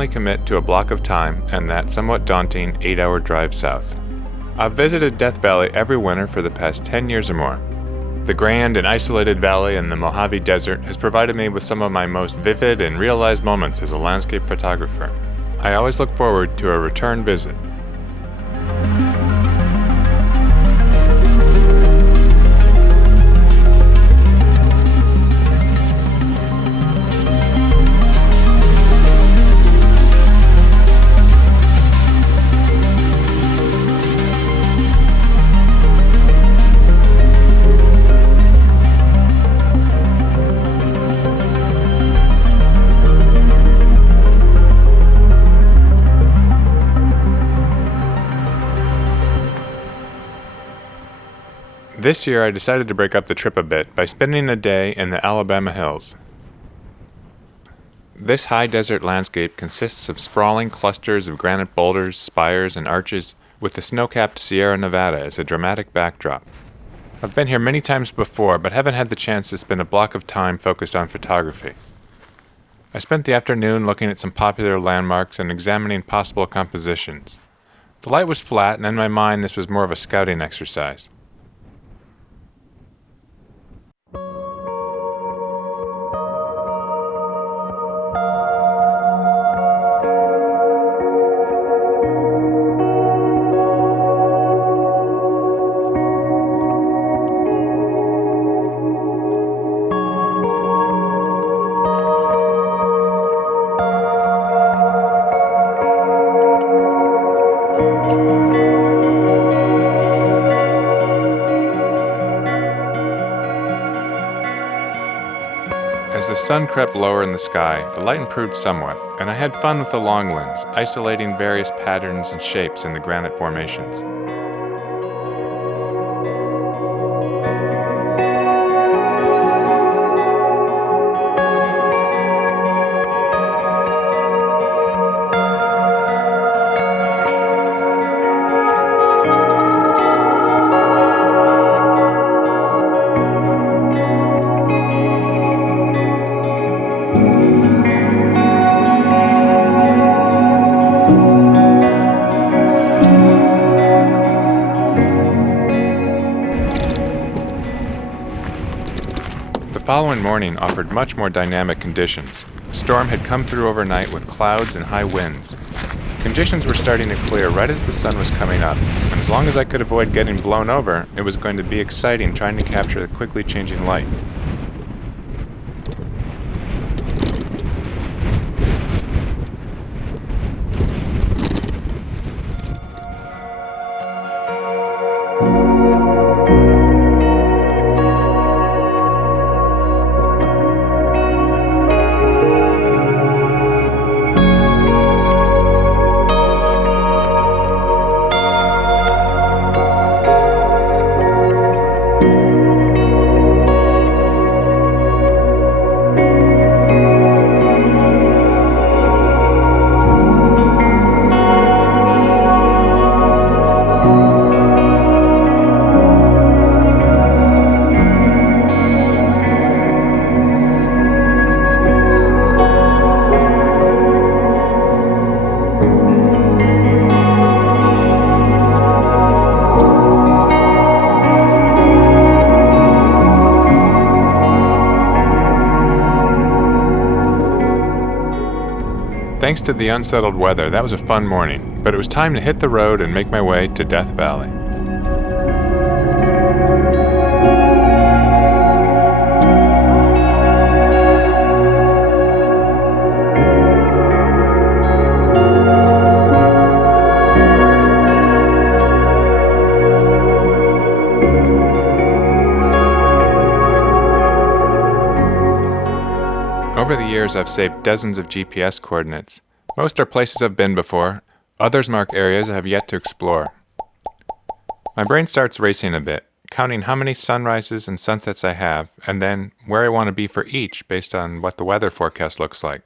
finally commit to a block of time and that somewhat daunting 8-hour drive south. I've visited Death Valley every winter for the past 10 years or more. The grand and isolated valley in the Mojave Desert has provided me with some of my most vivid and realized moments as a landscape photographer. I always look forward to a return visit. This year I decided to break up the trip a bit by spending a day in the Alabama hills. This high desert landscape consists of sprawling clusters of granite boulders, spires, and arches, with the snow-capped Sierra Nevada as a dramatic backdrop. I've been here many times before, but haven't had the chance to spend a block of time focused on photography. I spent the afternoon looking at some popular landmarks and examining possible compositions. The light was flat, and in my mind this was more of a scouting exercise. As the sun crept lower in the sky, the light improved somewhat, and I had fun with the long lens, isolating various patterns and shapes in the granite formations. The following morning offered much more dynamic conditions. A storm had come through overnight with clouds and high winds. Conditions were starting to clear right as the sun was coming up, and as long as I could avoid getting blown over, it was going to be exciting trying to capture the quickly changing light. Thanks to the unsettled weather, that was a fun morning, but it was time to hit the road and make my way to Death Valley. Over the years, I've saved dozens of GPS coordinates. Most are places I've been before, others mark areas I have yet to explore. My brain starts racing a bit, counting how many sunrises and sunsets I have, and then where I want to be for each based on what the weather forecast looks like.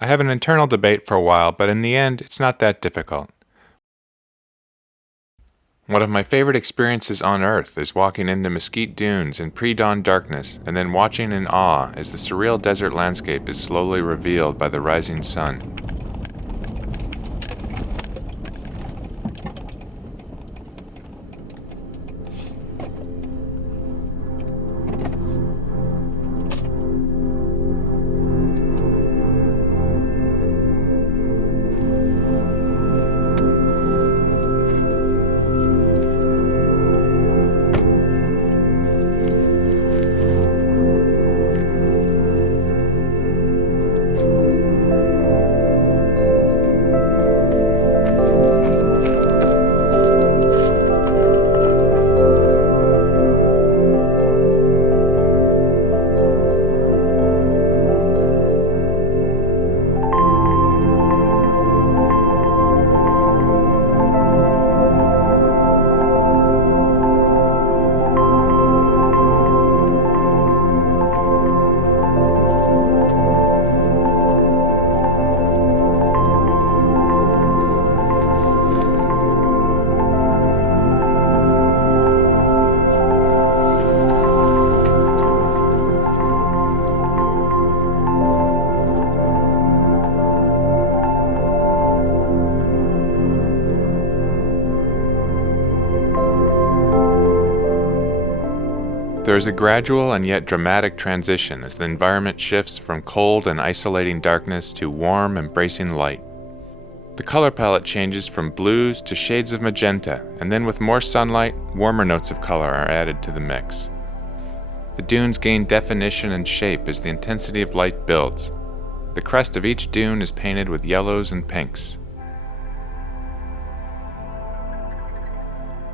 I have an internal debate for a while, but in the end, it's not that difficult. One of my favorite experiences on Earth is walking into mesquite dunes in pre-dawn darkness and then watching in awe as the surreal desert landscape is slowly revealed by the rising sun. There is a gradual and yet dramatic transition as the environment shifts from cold and isolating darkness to warm, embracing light. The color palette changes from blues to shades of magenta, and then with more sunlight, warmer notes of color are added to the mix. The dunes gain definition and shape as the intensity of light builds. The crest of each dune is painted with yellows and pinks.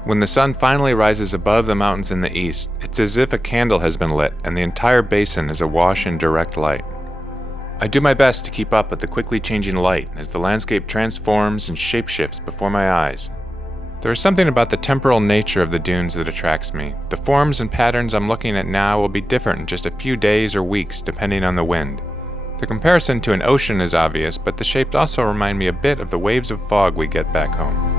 When the sun finally rises above the mountains in the east, it's as if a candle has been lit and the entire basin is awash in direct light. I do my best to keep up with the quickly changing light as the landscape transforms and shapeshifts before my eyes. There is something about the temporal nature of the dunes that attracts me. The forms and patterns I'm looking at now will be different in just a few days or weeks depending on the wind. The comparison to an ocean is obvious, but the shapes also remind me a bit of the waves of fog we get back home.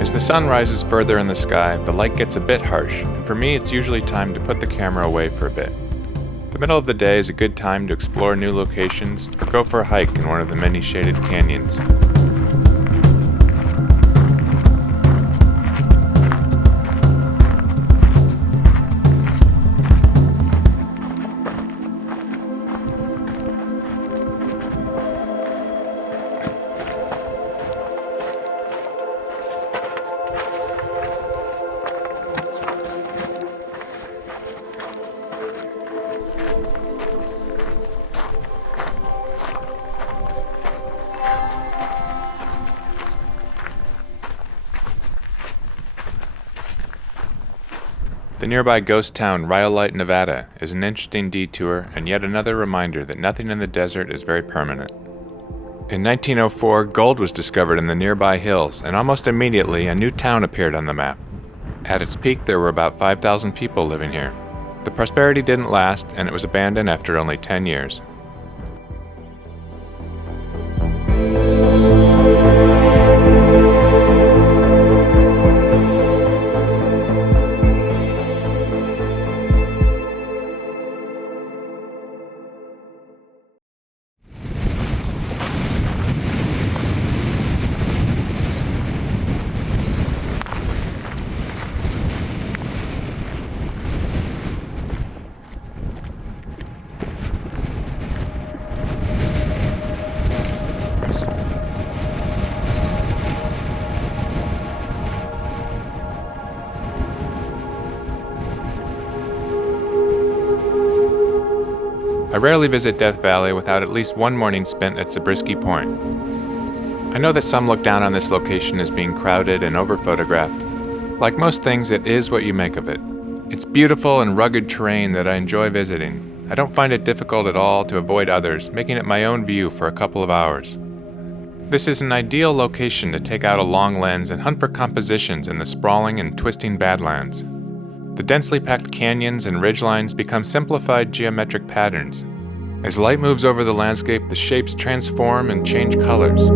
As the sun rises further in the sky, the light gets a bit harsh, and for me it's usually time to put the camera away for a bit. The middle of the day is a good time to explore new locations or go for a hike in one of the many shaded canyons. The nearby ghost town Rhyolite, Nevada is an interesting detour and yet another reminder that nothing in the desert is very permanent. In 1904, gold was discovered in the nearby hills, and almost immediately a new town appeared on the map. At its peak, there were about 5,000 people living here. The prosperity didn't last, and it was abandoned after only 10 years. I rarely visit Death Valley without at least one morning spent at Zabriskie Point. I know that some look down on this location as being crowded and over-photographed. Like most things, it is what you make of it. It's beautiful and rugged terrain that I enjoy visiting. I don't find it difficult at all to avoid others, making it my own view for a couple of hours. This is an ideal location to take out a long lens and hunt for compositions in the sprawling and twisting Badlands. The densely packed canyons and ridgelines become simplified geometric patterns. As light moves over the landscape, the shapes transform and change colors.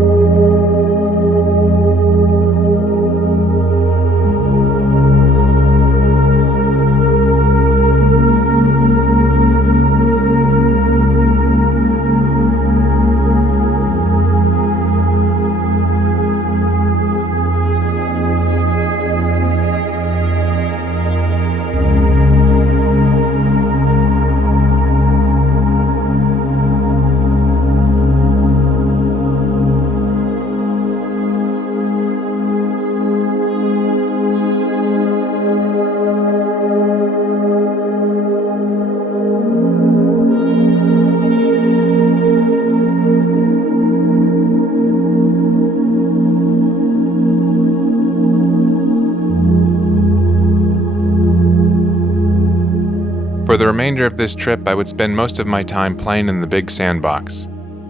For the remainder of this trip, I would spend most of my time playing in the big sandbox.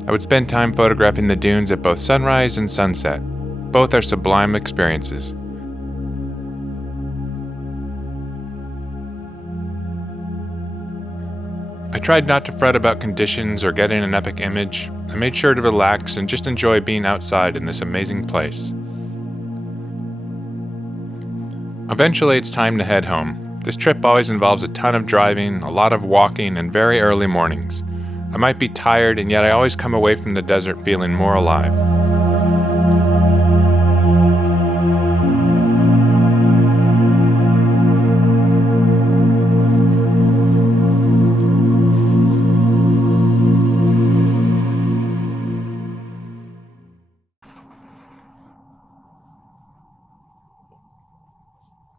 I would spend time photographing the dunes at both sunrise and sunset. Both are sublime experiences. I tried not to fret about conditions or getting an epic image. I made sure to relax and just enjoy being outside in this amazing place. Eventually, it's time to head home. This trip always involves a ton of driving, a lot of walking, and very early mornings. I might be tired, and yet I always come away from the desert feeling more alive.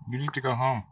You need to go home.